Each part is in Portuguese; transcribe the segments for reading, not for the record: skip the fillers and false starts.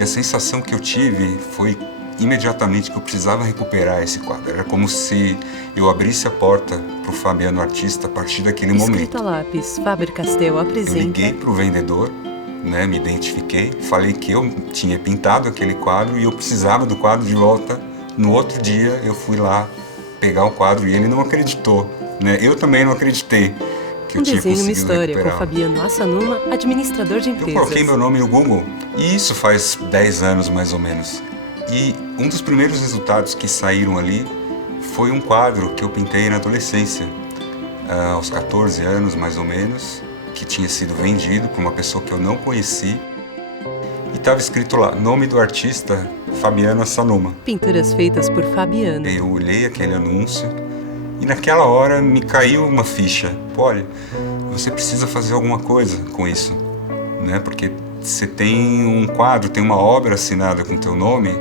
E a sensação que eu tive foi imediatamente que eu precisava recuperar esse quadro. Era como se eu abrisse a porta para o Fabiano artista a partir daquele momento. Escrita a lápis, Faber-Castell Eu apresenta... liguei para o vendedor, né, me identifiquei, falei que eu tinha pintado aquele quadro e eu precisava do quadro de volta. No outro dia eu fui lá pegar o quadro e ele não acreditou, né? Eu também não acreditei que eu tinha desenho, uma conseguido história, recuperar. Com Fabiano Assanuma, administrador de empresas. Eu coloquei meu nome no Google e isso faz 10 anos mais ou menos. E um dos primeiros resultados que saíram ali foi um quadro que eu pintei na adolescência, aos 14 anos mais ou menos, que tinha sido vendido para uma pessoa que eu não conheci. E estava escrito lá, nome do artista, Fabiano Assanuma. Pinturas feitas por Fabiano. Eu olhei aquele anúncio e naquela hora me caiu uma ficha. Pô, olha, você precisa fazer alguma coisa com isso, né? Porque você tem um quadro, tem uma obra assinada com teu nome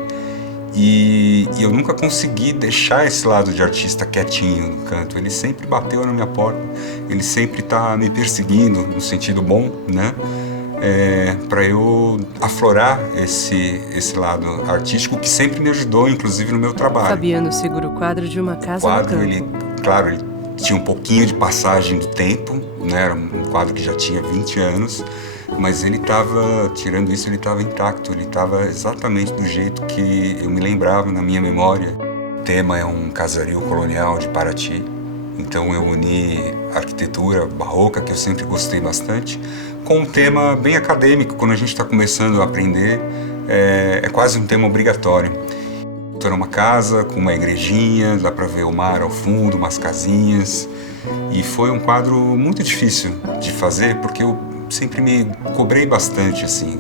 e eu nunca consegui deixar esse lado de artista quietinho no canto. Ele sempre bateu na minha porta, ele sempre está me perseguindo, no sentido bom, né? Para eu aflorar esse lado artístico que sempre me ajudou, inclusive no meu trabalho. Fabiano segura o quadro de uma casa O quadro, no ele, campo. claro, ele tinha um pouquinho de passagem do tempo, né? Era um quadro que já tinha 20 anos, mas ele estava, tirando isso, ele estava intacto, ele estava exatamente do jeito que eu me lembrava na minha memória. O tema é um casario colonial de Paraty, então eu uni a arquitetura barroca, que eu sempre gostei bastante, com um tema bem acadêmico. Quando a gente está começando a aprender, é quase um tema obrigatório. Era uma casa com uma igrejinha, dá para ver o mar ao fundo, umas casinhas. E foi um quadro muito difícil de fazer, porque eu sempre me cobrei bastante, assim.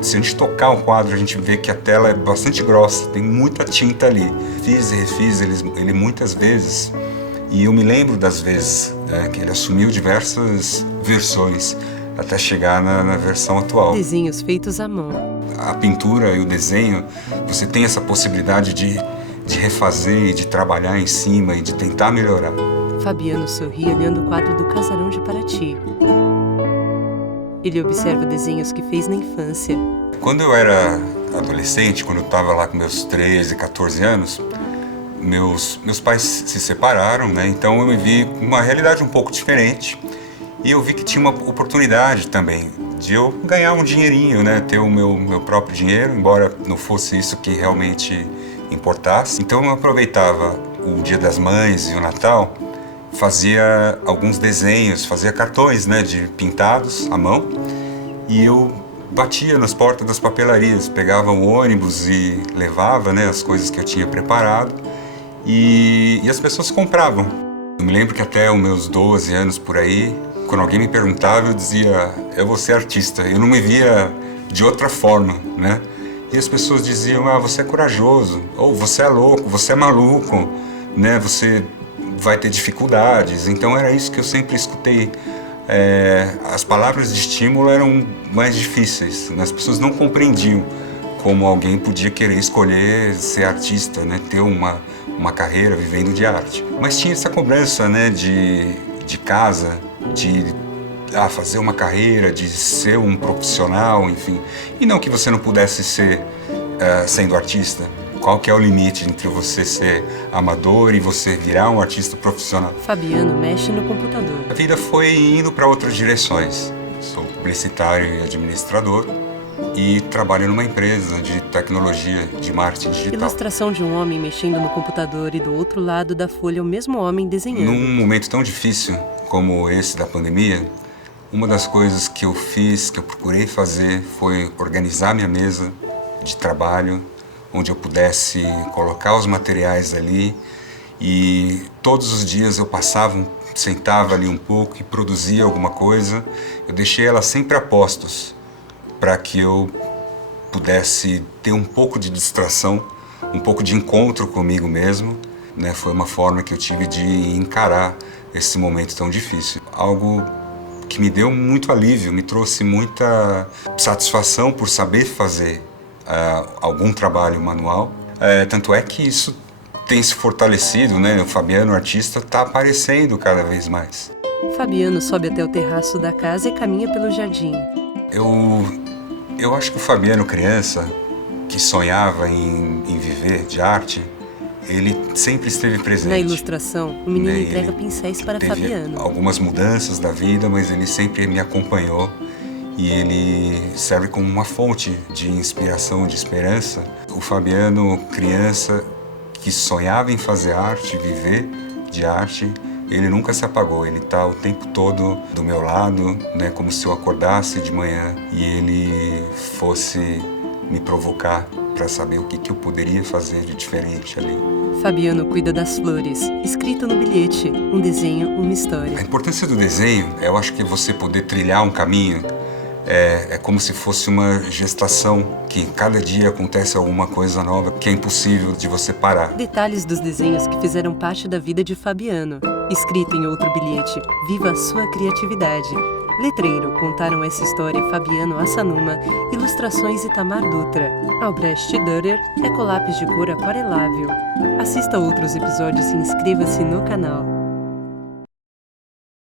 Se a gente tocar o quadro, a gente vê que a tela é bastante grossa, tem muita tinta ali. Fiz e refiz ele muitas vezes, e eu me lembro das vezes que ele assumiu diversas versões, até chegar na versão atual. Desenhos feitos à mão. A pintura e o desenho, você tem essa possibilidade de refazer e de trabalhar em cima e de tentar melhorar. Fabiano sorri olhando o quadro do Casarão de Paraty. Ele observa desenhos que fez na infância. Quando eu era adolescente, quando eu estava lá com meus 13, 14 anos, meus pais se separaram, né? Então eu me vi com uma realidade um pouco diferente. E eu vi que tinha uma oportunidade também de eu ganhar um dinheirinho, né? Ter o meu próprio dinheiro, embora não fosse isso que realmente importasse. Então eu aproveitava o Dia das Mães e o Natal, fazia alguns desenhos, fazia cartões, né, de pintados à mão, e eu batia nas portas das papelarias, pegava um ônibus e levava, né, as coisas que eu tinha preparado, e as pessoas compravam. Eu me lembro que até os meus 12 anos por aí, quando alguém me perguntava, eu dizia, eu vou ser artista. Eu não me via de outra forma, né? E as pessoas diziam, você é corajoso, ou você é louco, você é maluco, né? Você vai ter dificuldades. Então era isso que eu sempre escutei. As palavras de estímulo eram mais difíceis. As pessoas não compreendiam como alguém podia querer escolher ser artista, né? Ter uma carreira vivendo de arte. Mas tinha essa cobrança, né? De casa, de fazer uma carreira, de ser um profissional, enfim. E não que você não pudesse ser sendo artista. Qual que é o limite entre você ser amador e você virar um artista profissional? Fabiano mexe no computador. A vida foi indo para outras direções. Sou publicitário e administrador e trabalho numa empresa de tecnologia, de marketing digital. Ilustração de um homem mexendo no computador e do outro lado da folha o mesmo homem desenhando. Num momento tão difícil como esse da pandemia, uma das coisas que eu fiz, que eu procurei fazer, foi organizar minha mesa de trabalho, onde eu pudesse colocar os materiais ali, e todos os dias eu sentava ali um pouco e produzia alguma coisa. Eu deixei ela sempre a postos para que eu pudesse ter um pouco de distração, um pouco de encontro comigo mesmo, né? Foi uma forma que eu tive de encarar esse momento tão difícil. Algo que me deu muito alívio, me trouxe muita satisfação por saber fazer algum trabalho manual. Tanto é que isso tem se fortalecido, né? O Fabiano, artista, está aparecendo cada vez mais. Fabiano sobe até o terraço da casa e caminha pelo jardim. Eu Eu acho que o Fabiano, criança, que sonhava em viver de arte, ele sempre esteve presente. Na ilustração, o menino Né, entrega ele pincéis para teve Fabiano. algumas mudanças da vida, mas ele sempre me acompanhou e ele serve como uma fonte de inspiração, de esperança. O Fabiano, criança, que sonhava em fazer arte, viver de arte, ele nunca se apagou, ele está o tempo todo do meu lado, né, como se eu acordasse de manhã e ele fosse me provocar para saber o que eu poderia fazer de diferente ali. Fabiano cuida das flores. Escrito no bilhete, um desenho, uma A história. importância do desenho, eu acho que você poder trilhar um caminho é como se fosse uma gestação, que cada dia acontece alguma coisa nova que é impossível de você parar. Detalhes dos desenhos que fizeram parte da vida de Fabiano. Escrito em outro bilhete, viva a sua criatividade. Letreiro, contaram essa história Fabiano Assanuma, ilustrações Itamar Dutra. Albrecht Dürer, ecolápis de cor aquarelável. Assista outros episódios e inscreva-se no canal.